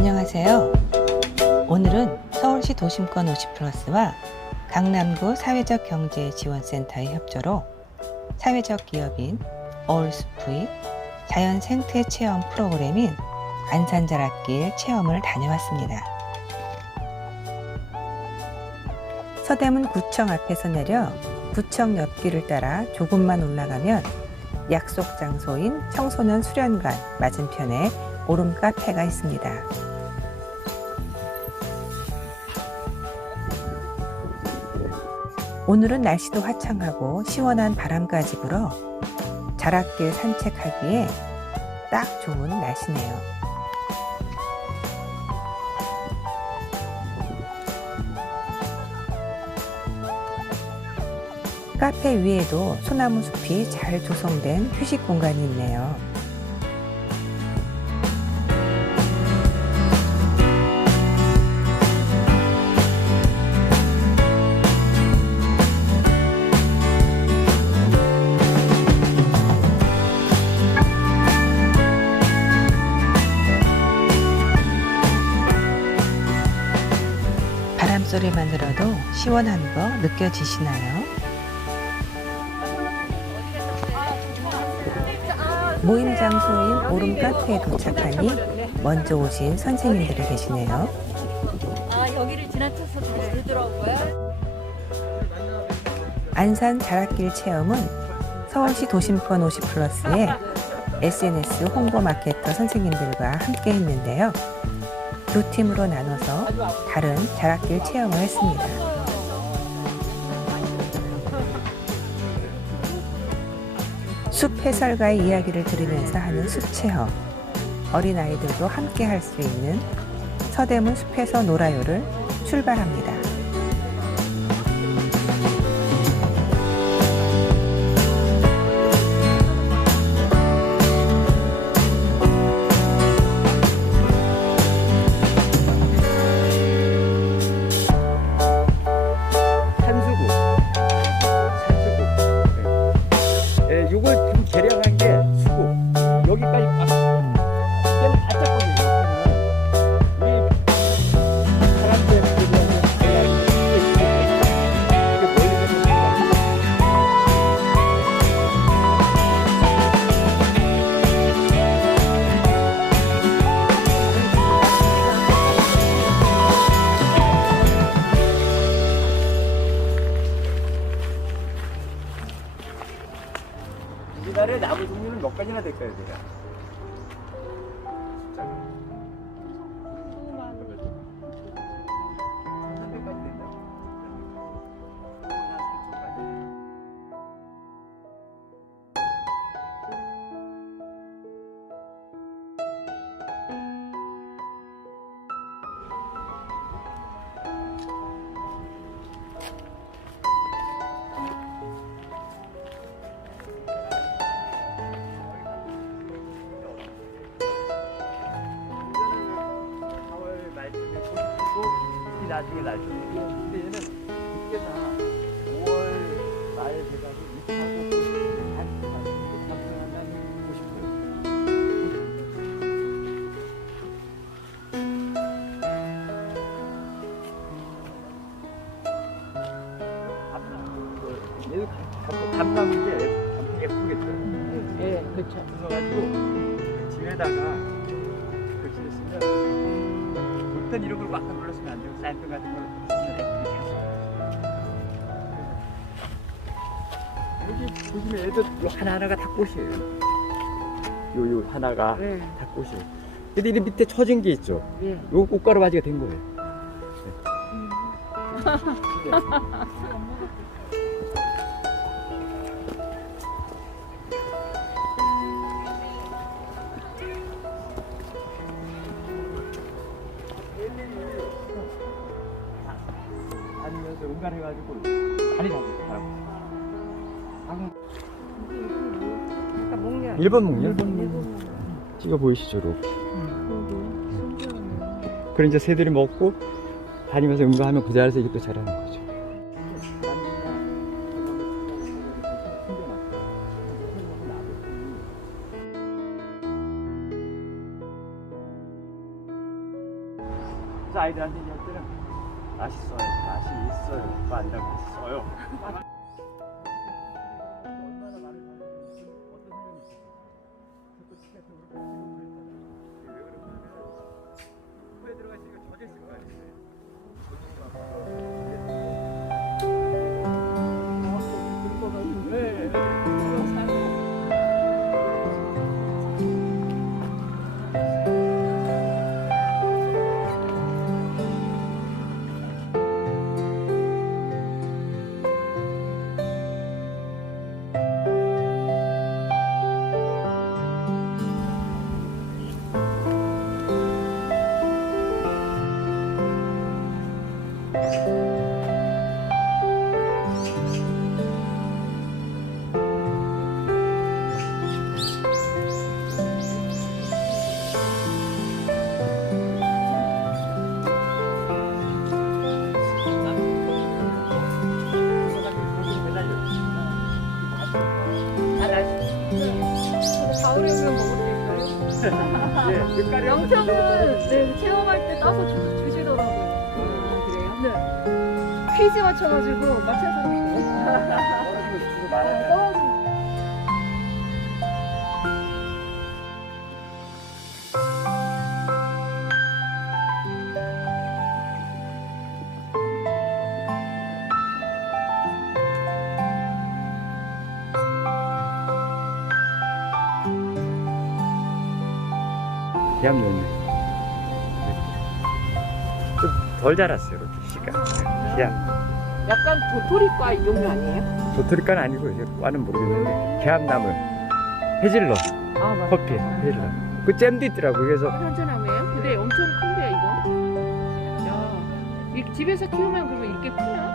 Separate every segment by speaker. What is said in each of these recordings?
Speaker 1: 안녕하세요. 오늘은 서울시 도심권 50플러스와 강남구 사회적 경제 지원센터의 협조로 사회적 기업인 어울스프의 자연 생태 체험 프로그램인 안산자락길 체험을 다녀왔습니다. 서대문 구청 앞에서 내려 구청 옆길을 따라 조금만 올라가면 약속 장소인 청소년 수련관 맞은편에 오름 카페가 있습니다. 오늘은 날씨도 화창하고 시원한 바람까지 불어 자락길 산책하기에 딱 좋은 날씨네요. 카페 위에도 소나무 숲이 잘 조성된 휴식 공간이 있네요. 소리만 들어도 시원한 거 느껴지시나요? 모임 장소인 오름 카페에 도착하니 먼저 오신 선생님들이 계시네요.
Speaker 2: 아 여기를 지나쳐서 다시 되더라고요.
Speaker 1: 안산 자락길 체험은 서울시 도심권 50 플러스의 SNS 홍보 마케터 선생님들과 함께 했는데요. 두 팀으로 나눠서 다른 자락길 체험을 했습니다. 숲 해설가의 이야기를 들으면서 하는 숲 체험. 어린아이들도 함께 할 수 있는 서대문 숲에서 놀아요를 출발합니다.
Speaker 3: 종류는 나중에 날 좀. 근데 얘는 이게 다 5월 말 돼가지고. 얘도 감나무인데 감나무 예쁘겠죠?
Speaker 2: 예, 그렇죠.
Speaker 3: 그래가지고 집에다가 어떤 이런 걸막 눌렀으면 안 되고 사이펜 같은 걸 여기 보시면 애들 요 하나하나가 다 꽃이에요. 요 요 하나가
Speaker 2: 예,
Speaker 3: 다 꽃이에요. 근데 이 밑에 처진 게 있죠?
Speaker 2: 예.
Speaker 3: 요 꽃가루 바지가 된 거예요. 네. 다니면서 응가해가지고 다리 다니고 바라보고
Speaker 2: 목련.
Speaker 3: 1번 목련? 찍어 보이시죠, 이렇게. 그럼 이제 새들이 먹고 다니면서 응가하면 그 자리에서 이렇게 자라는 거죠. 그래서 아이들한테 얘기할 때는 맛있어요, 맛이 있어요, 많이라고 했어요.
Speaker 2: 영평은 네, 체험할 때 따서 주, 주시더라고요. 그래요? 네. 퀴즈 맞춰가지고 맞춰서 먹어요. 떨어지고.
Speaker 3: 기 암 열매. 좀덜 자랐어요, 이렇게 씨가. 기암.
Speaker 2: 약간 도토리과 이 종류 아니에요?
Speaker 3: 도토리과는 아니고 이제 과는 모르겠는데 기암나물, 해질러,
Speaker 2: 아 맞아.
Speaker 3: 커피, 해질러. 그 잼도 있더라고. 그래서
Speaker 4: 한전함이에요? 근데 엄청 큰데 이거? 야, 이 집에서 키우면 그러면 이렇게 크나?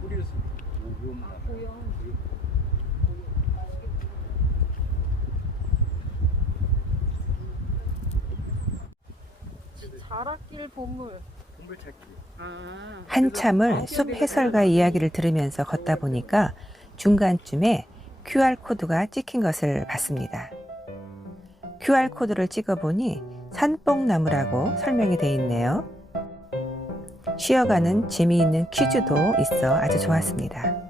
Speaker 3: 뿌리를 쓰고 오금나무.
Speaker 2: 자락길 보물.
Speaker 3: 보물 찾기.
Speaker 4: 아,
Speaker 1: 한참을 숲 해설가 이야기를 들으면서 걷다 보니까 중간쯤에 QR코드가 찍힌 것을 봤습니다. QR코드를 찍어보니 산뽕나무라고 설명이 돼 있네요. 쉬어가는 재미있는 퀴즈도 있어 아주 좋았습니다.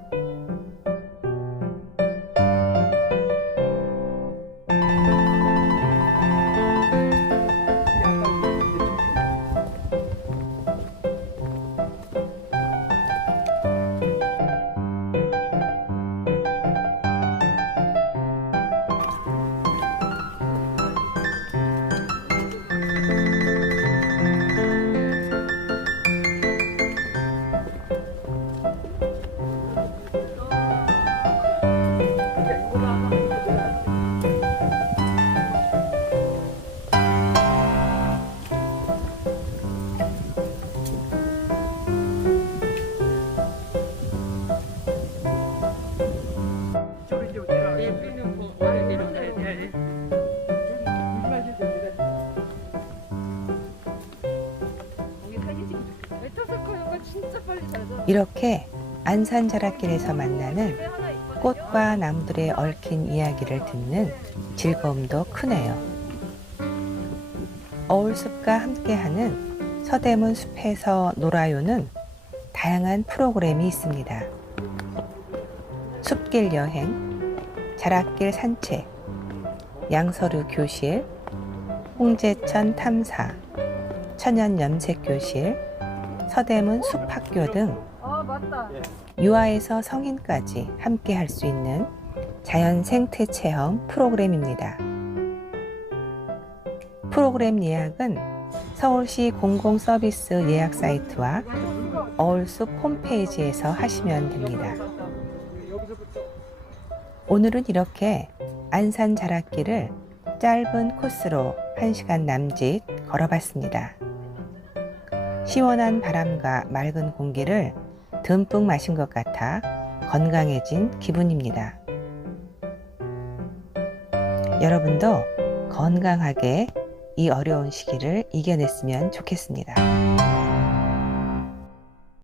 Speaker 1: 이렇게 안산 자락길에서 만나는
Speaker 2: 집에 하나 있거든요.
Speaker 1: 꽃과 나무들의 얽힌 이야기를 듣는 즐거움도 크네요. 어울숲과 함께하는 서대문 숲에서 놀아요는 다양한 프로그램이 있습니다. 숲길 여행, 자락길 산책, 양서류 교실, 홍제천 탐사, 천연 염색 교실, 서대문 숲학교 등. 유아에서 성인까지 함께 할 수 있는 자연 생태 체험 프로그램입니다. 프로그램 예약은 서울시 공공 서비스 예약 사이트와 어울숲 홈페이지에서 하시면 됩니다. 오늘은 이렇게 안산 자락길을 짧은 코스로 1시간 남짓 걸어봤습니다. 시원한 바람과 맑은 공기를 듬뿍 마신 것 같아 건강해진 기분입니다. 여러분도 건강하게 이 어려운 시기를 이겨냈으면 좋겠습니다.